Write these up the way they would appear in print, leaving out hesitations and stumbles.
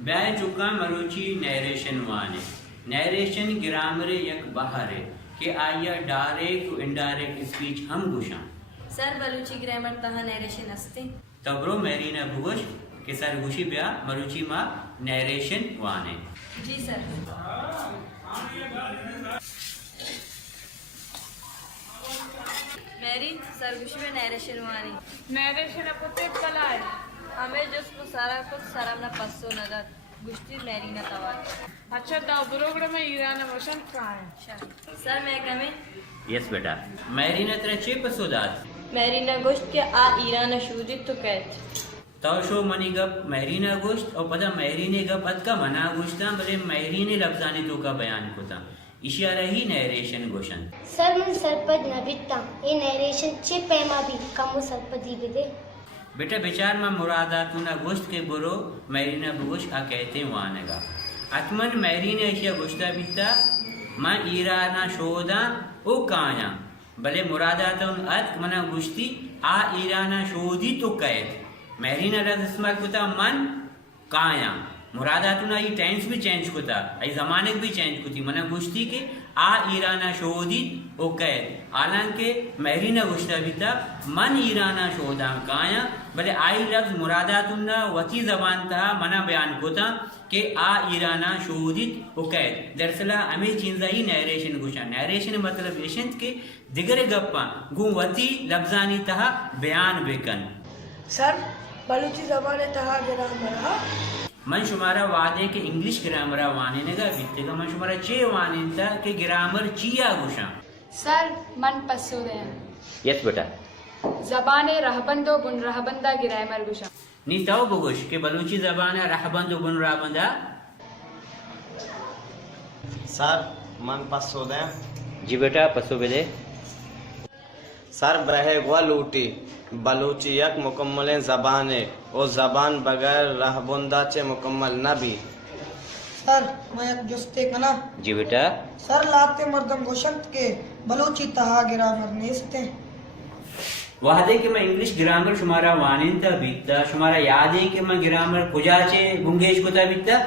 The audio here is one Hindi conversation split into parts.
ब्याह चुका मरुची नैरेशन वाने नैरेशन ग्रामर यक बाहर के आया डायरेक्ट इनडायरेक्ट स्पीच हम गुशा सर बलूची ग्रामर तहा नैरेशन असते तबरो मेरीना भुगोश के सर गुशी ब्याह मरुची मा नैरेशन वाने जी सर मेरी सर गुशी में नैरेशन वानी नैरेशन अपुते कलाय हमें जिसको सारा कुछ सरामना पस्सो नगद गुश्ती मेरी न तवा अच्छा दा बुरोगड़ में ईरान वशन कहाँ है सर मैं कमे यस बेटा मेरीना तेरा चे पसोदात मेरी न गोश्त के आ ईरान शूदी तो कहत तवशो मनी गप मेरीना गोश्त और पता मेरीने गप अद का मना गोश्ता भले मेरीने लफ्जानी तो का बयान कोता इशारा ही नैरेशन गोशन सर मन सरपद नबिता ये नरेशन चे पैमा भी कमु सरपदी बिदे बेटा विचार में मुरादा तूना गोश्त के बुरो मैरीना बुगुश आ कहते वानेगा अतमन मैरीने ऐशिया गोश्ता बिता मां ईराना शोदा ओ काया भले मुरादा तो अत मना गुश्ती आ ईराना शोदी तो कहत मैरीना रज इस्तेमाल कुता मन काया मुरादा तूना ये टेंस भी चेंज कुता आई जमाने भी चेंज कुती मना गुश्ती के आ ईराना शोदी ओ कहत हालांकि मैरीना गुश्ता बिता मन ईराना शोदा काया भले आई लफ्ज मुरादातुन्ना वती जबान था मना बयान कोता के आ ईराना शोदित उकैद दरअसल हमें चीज़ा ही नैरेशन गुशा नैरेशन मतलब एशंत के दिगरे गप्पा गु वती लफ्जानी तहा बयान बेकन सर बलूची जबान तहा ग्रामर मन शुमारा वादे के इंग्लिश ग्रामर वाने नेगा बित्ते का मन शुमारा चे वाने था के ग्रामर चिया गुशा सर मन पसूदे यस बेटा जबाने रहबंदो बुन रहबंदा ग्रामर गुशा नी ताव बुगुश के बलूची जबान रहबंदो बुन रहबंदा सर मन पसोदे जी बेटा पसो बेदे सर ब्रहे व लूटी बलूची यक मुकम्मल जबाने ओ जबान बगैर रहबुंदा चे मुकम्मल न भी सर मैं एक जुस्ते कना जी बेटा सर लाते मर्दम गोशंत के बलूची तहा ग्रामर नेस्ते वादे के मैं इंग्लिश ग्रामर शुमारा वानिंता बीतता शुमारा याद है कि मैं ग्रामर कुजाचे बुंगेश कोता बीतता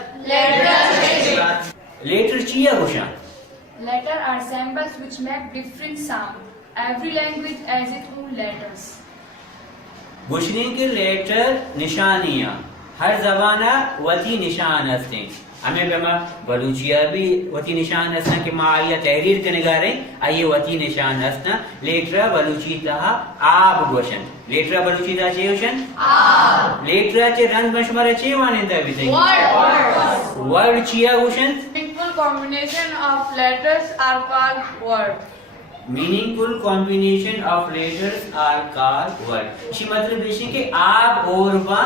लेटर चिया गुशा Letter are symbols which make different sound. Every language has its own letters. गुशने के लेटर निशानियां हर जबाना वती निशान हस्ते हमें बेमा बलूचिया भी वती निशान हस्ता के मारिया तहरीर के निगारे आइए वती निशान हस्ता लेटरा बलूची तहा आब गोशन लेटरा बलूची ता चेयोशन आब लेटरा चे रंग में शुमारा चे वाने ता भी वर्ड चिया गोशन Meaningful combination of letters are called word. Meaningful combination of letters are called word इसी मतलब बेशे के आप और बा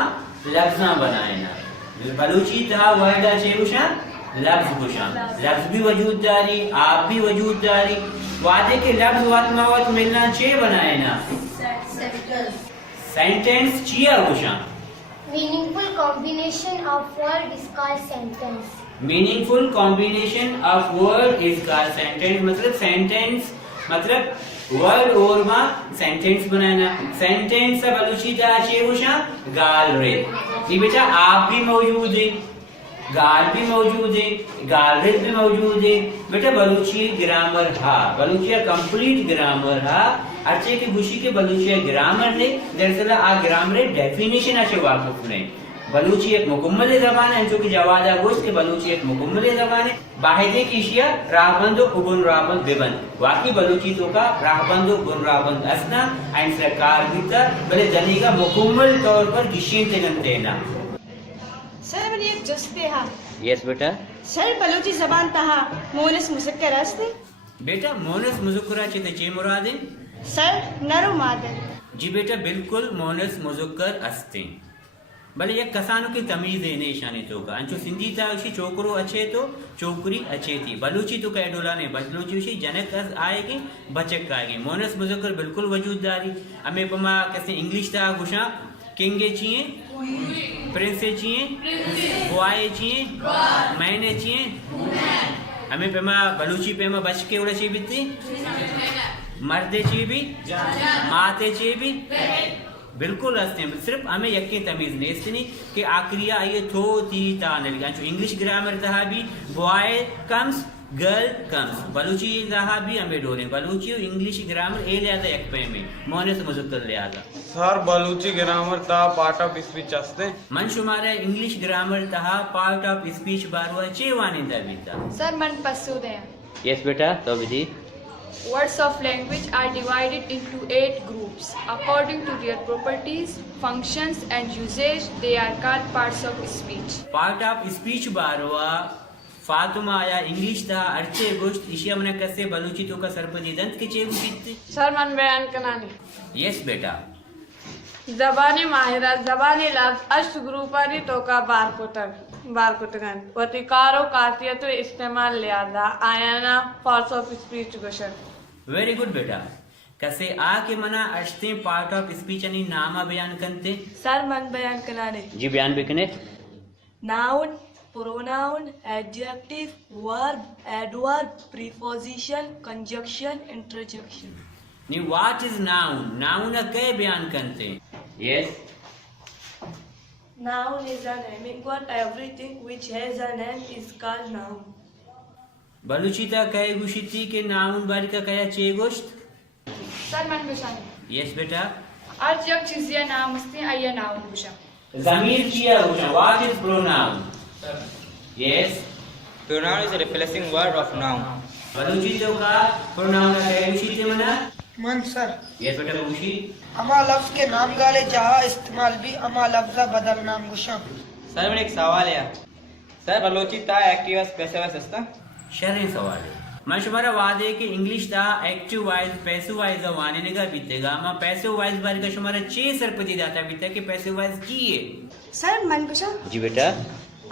लफ्जा बनाएना बलूची था वर्ड আছে उशा लफ्ज कुशा लफ्ज भी वजूद दारी आप भी वजूद दारी वादे के लफ्ज वातमावत मिलना चे बनाएना sentence chia Usha meaningful combination of word is called sentence meaningful combination of word is called sentence मतलब वर्ड और मा सेंटेंस बनाना सेंटेंस सब बलूची दा अच्छे उशा गाल रे ये बेटा आप भी मौजूद है गाल भी मौजूद है गाल रे भी मौजूद है बेटा बलूची ग्रामर हा बलूचिया कंप्लीट ग्रामर हा अच्छे के गुशी के बलूचिया ग्रामर ने दरअसल आ ग्रामर डेफिनेशन अच्छे वाकुफ ने बलूची एक मुकम्मल ज़बान है जो कि जवादा गोश्त के बलूची एक मुकम्मल ज़बान है बाहिदे की इशिया राहबंदो उबुन राहबंद बेबंद वाकई बलूची तो का राहबंदो उबुन राहबंद असना आइन सरकार बीता भले जनी का मुकम्मल तौर पर गिशीन तेगंते ना सर मैंने एक जुस्ते हा यस बेटा सर बलूची जबान तहा मोनस मुसक्कर असते बेटा मोनस मुज़क्करा चेते चे मुरादे सर नरो मादन जी बेटा बिल्कुल मोनस मुज़क्कर अस्ते भले ये कसानों की तमीज है नहीं शानी तो का अंचो सिंधी था उसी चोकरो अच्छे तो चोकरी अच्छे थी बलूची तो कह डोला ने बलूची उसी जनक अस आएगी बचक आएगी मोनस मुज़क्कर बिल्कुल वजूददारी हमें पमा कैसे इंग्लिश था गुशा किंगे चाहिए प्रिंसे चाहिए बुआए चाहिए मैंने चाहिए हमें पेमा बलूची पेमा बच के उड़ा चाहिए बीती मर्दे चाहिए भी माते चाहिए भी बिल्कुल हंसते हैं सिर्फ हमें यकी तमीज नहीं इसलिए कि आखिरिया ये थो थी ता नलगा जो इंग्लिश ग्रामर तहा भी boy comes girl comes Balochi तहा भी हमें डोरे बलूची इंग्लिश ग्रामर ए लियादा एक पे में मोहनस मुजक्कर लियादा सर बलूची ग्रामर ता पार्ट ऑफ स्पीच असते मन शुमारा इंग्लिश ग्रामर तहा पार्ट ऑफ स्पीच बारवा चे वानिंदा बीता सर मन पसूद है यस बेटा तो विधि Words of language are divided into 8 groups. According to their properties, functions and usage, they are called parts of speech. Part of speech बारवा फातिमा या इंग्लिश ता अर्चे गोश्त इशिया मने कसे बलूची तो का सरपदी दंत के चेगु बीते सर मन बयान कनानी यस बेटा जबानी माहिरा जबानी लफ्ज अष्ट ग्रुपानी तो का बारकुतगन वतिकारो कातियत इस्तेमाल लियादा आयाना पार्ट्स ऑफ स्पीच गोशन वेरी गुड बेटा कसे आ के मना अश्ते पार्ट ऑफ स्पीच अनि नामा बयान करते सर मन बयान कराने जी बयान बिकने noun pronoun adjective verb adverb preposition conjunction interjection knee what is noun noun के बयान करते yes Noun is a naming word. Everything which has a name is called noun. Balochi ता कहे गुशिती के नाउन बारी का कया चे गोश्त सर मन गुशानी यस बेटा अर्ज यक चीज़िया नाम उसने आया नाउन गुशा ज़मीर किया गुशा what is pronoun yes Pronoun is a replacing word of noun. Balochi तो का प्रोनाउन का कहे गुशिती मना मन सर यस बेटा गुशी अमा लफ्ज के नाम गाले जहाँ इस्तेमाल भी अमा लफ्जा बदल नाम गुशा सर मेरे एक सवाल है सर बलोची ता एक्टिव पैसिव सस्ता शर्य सवाल है मैं शुमारा वादे कि इंग्लिश ता एक्टिव वाइज पैसिव वाइज वाने ने का बीतेगा मैं पैसिव वाइज बार का शुमारा 6 सरपति दाता बीता कि पैसिव वाइज की है सर मन कुशा जी बेटा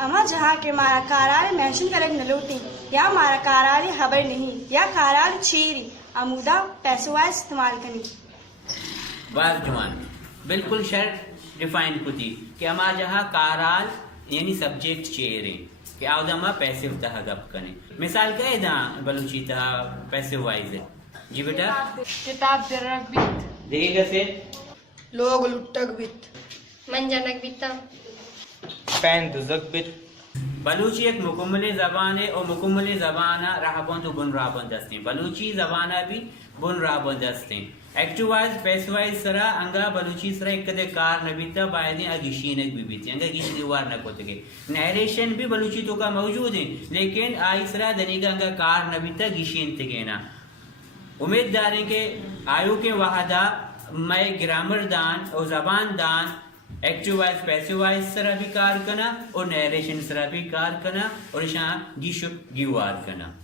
अमा जहाँ के मारा काराल मेंशन करक नलोटी या मारा काराल खबर नहीं या काराल चीरी अमुदा पैसवा इस्तेमाल करनी बात जवान बिल्कुल शर्त डिफाइन कुती कि अमा जहाँ काराल यानी सब्जेक्ट चेहरे कि आवदमा पैसिव तहा गप कने मिसाल कहे दा बलूची तहा पैसिव वाइज है जी बेटा किताब दरक बीत देखिएगा से लोग लुट्टक बित मन जनक बिता पैन दुजक बित बलूची एक मुकम्मल ज़बान है और मुकम्मल ज़बाना राहबंद बुन राहबंद हस्ते बलूची ज़बाना भी बुन राहबंद हस्ते एक्टिव वाइज पैसिव वाइज सरा अंगा बलूची सरा एक कदे कार नबीता बायदे अगिशीन एक बीबीती अंगा गिश दीवार न कोतगे नरेशन भी बलूची तो का मौजूद है लेकिन आई सरा दनीगा अंगा कार नबीता गिशीन तगेना उम्मीददार है कि आयु के वहादा मैं ग्रामर दान और ज़बान दान एक्टिव वाइज पैसिव वाइज सरा भी कार करना और नरेशन सरा भी कार करना और शाह गिशुक गिवार करना